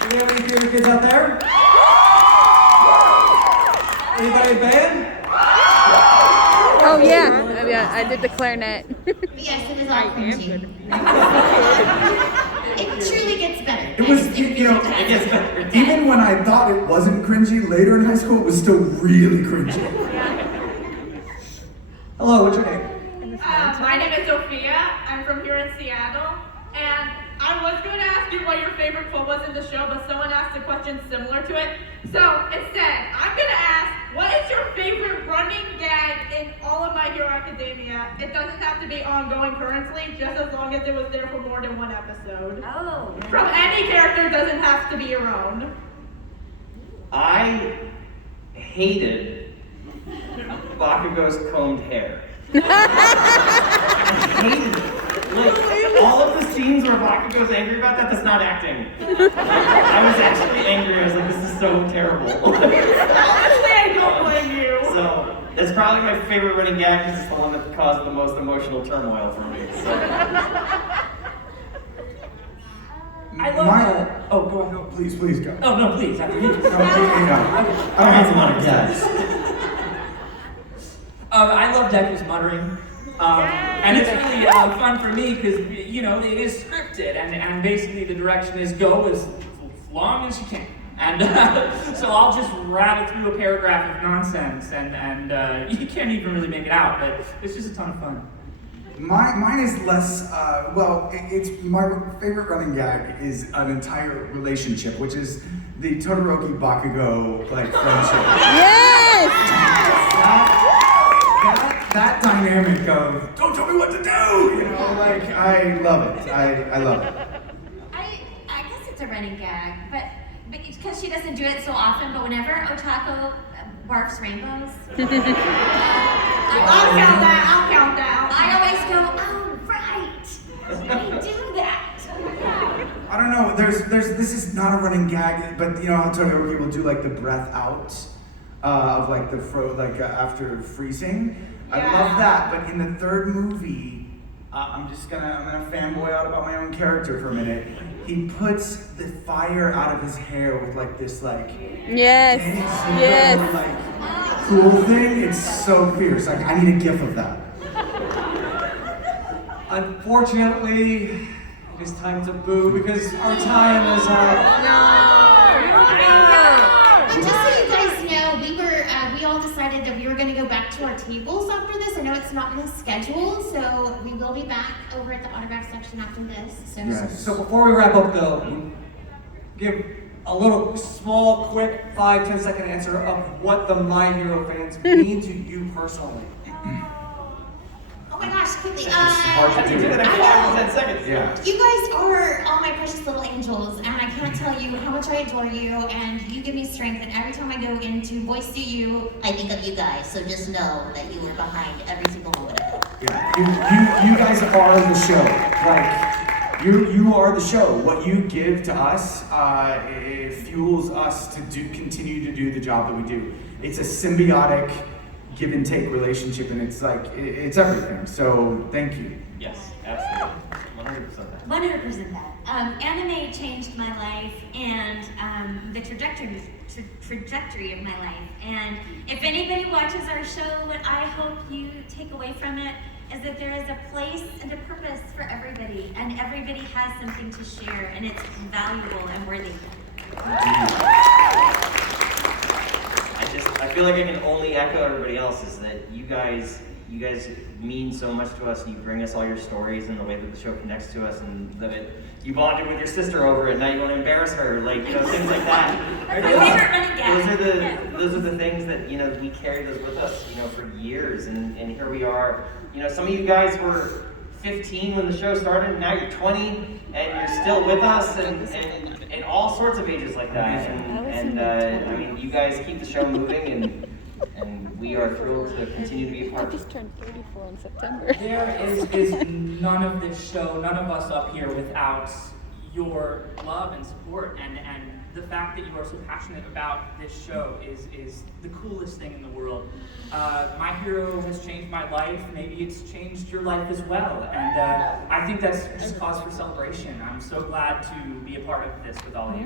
Do we have any theater kids out there? Anybody in band? Oh yeah. I did the clarinet. Yes, it was all cringy. It truly gets better. It was, it gets better. Even when I thought it wasn't cringy later in high school, it was still really cringy. Hello, what's your name? My name is Sophia. I'm from here in Seattle, and I I was going to ask you what your favorite quote was in the show, but someone asked a question similar to it. So instead, I'm going to ask, what is your favorite running gag in all of My Hero Academia? It doesn't have to be ongoing currently, just as long as it was there for more than one episode. Oh. From any character, doesn't have to be your own. I hated Bakugo's combed hair. I hated it. Like, all of the scenes where Bakugo's angry about that, that's not acting. I was actually angry. I was like, this is so terrible. Honestly, I don't blame you. So, that's probably my favorite running gag because it's the one that caused the most emotional turmoil for me. So. I love that. Oh, go ahead. No, please go. Oh, no, please. After you. I don't have a lot of gags. I love Deku's muttering. And it's really fun for me because, you know, it is scripted and basically the direction is go as long as you can. And so I'll just rattle through a paragraph of nonsense and you can't even really make it out, but it's just a ton of fun. Mine is less, it's my favorite running gag is an entire relationship, which is the Todoroki Bakugo, like, friendship. Yes! That dynamic of, don't tell me what to do, you know, like, I love it. I love it. I guess it's a running gag, but because she doesn't do it so often, but whenever Otako barfs rainbows. I'll count that. I always go, oh, right. They do that. I don't know, this is not a running gag, but you know how Todoroki will do like the breath out of like the after freezing? I love that, but in the third movie, I'm gonna fanboy out about my own character for a minute. He puts the fire out of his hair with like this like like cool thing. It's so fierce. Like I need a gif of that. Unfortunately, it is time to boo because our time is up. And just so you guys know, we all decided that we were going to go back to our tables after this. I know it's not in the schedule, so we will be back over at the autograph section after this. So before we wrap up, though, give a little small, quick 5-10 second answer of what the My Hero fans mean to you personally. Oh my gosh, quickly. Hard to do that in 5 to 10 seconds. Yeah. You guys are all my precious little angels, and I can't tell you how much I adore you, and you give me strength, and every time I go into Boise U, I think of you guys, so just know that you are behind every single one. Yeah, you guys are the show. Like, you are the show. What you give to us, it fuels us to continue to do the job that we do. It's a symbiotic give and take relationship, and it's like it's everything. So thank you. Yes, absolutely, 100% that. 100% that. Anime changed my life and the trajectory of my life. And if anybody watches our show, what I hope you take away from it is that there is a place and a purpose for everybody, and everybody has something to share, and it's valuable and worthy. I feel like I can only echo everybody else is that you guys mean so much to us, and you bring us all your stories and the way that the show connects to us, and that you bonded with your sister over it. Now you want to embarrass her, like things like that. That's my favorite running gag. Those are the things that we carry those with us, for years, and here we are. Some of you guys were 15 when the show started, and now you're 20, and you're still with us, and all sorts of ages like that. I mean, you guys keep the show moving, and we are thrilled to continue to be a part of it. I just turned 34 in September. There is none of this show, none of us up here without your love and support, and the fact that you are so passionate about this show is the coolest thing in the world. My Hero has changed my life. Maybe it's changed your life as well, and I think that's just cause for celebration. I'm so glad to be a part of this with all of you.